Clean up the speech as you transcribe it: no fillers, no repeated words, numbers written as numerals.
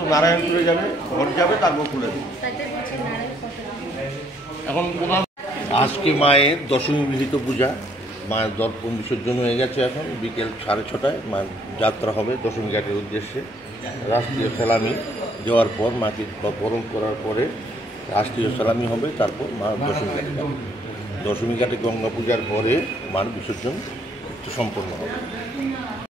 তো নারায়ণপুরে যাবে, ঘর যাবে, তারপর খুলে দেবে। এখন আজকে মায়ের দশমী বিহিত পূজা, মায়ের দর্পণ বিসর্জন হয়ে গেছে। এখন বিকেল 6:30টায় মায়ের যাত্রা হবে দশমী ঘাটের উদ্দেশ্যে। রাষ্ট্রীয় সালামি দেওয়ার পর মাকে বরণ করার পরে রাষ্ট্রীয় সালামি হবে, তারপর মা দশমী ঘাটে যাবে। দশমী ঘাটে গঙ্গা পূজার পরে মার বিসর্জন সম্পন্ন হবে।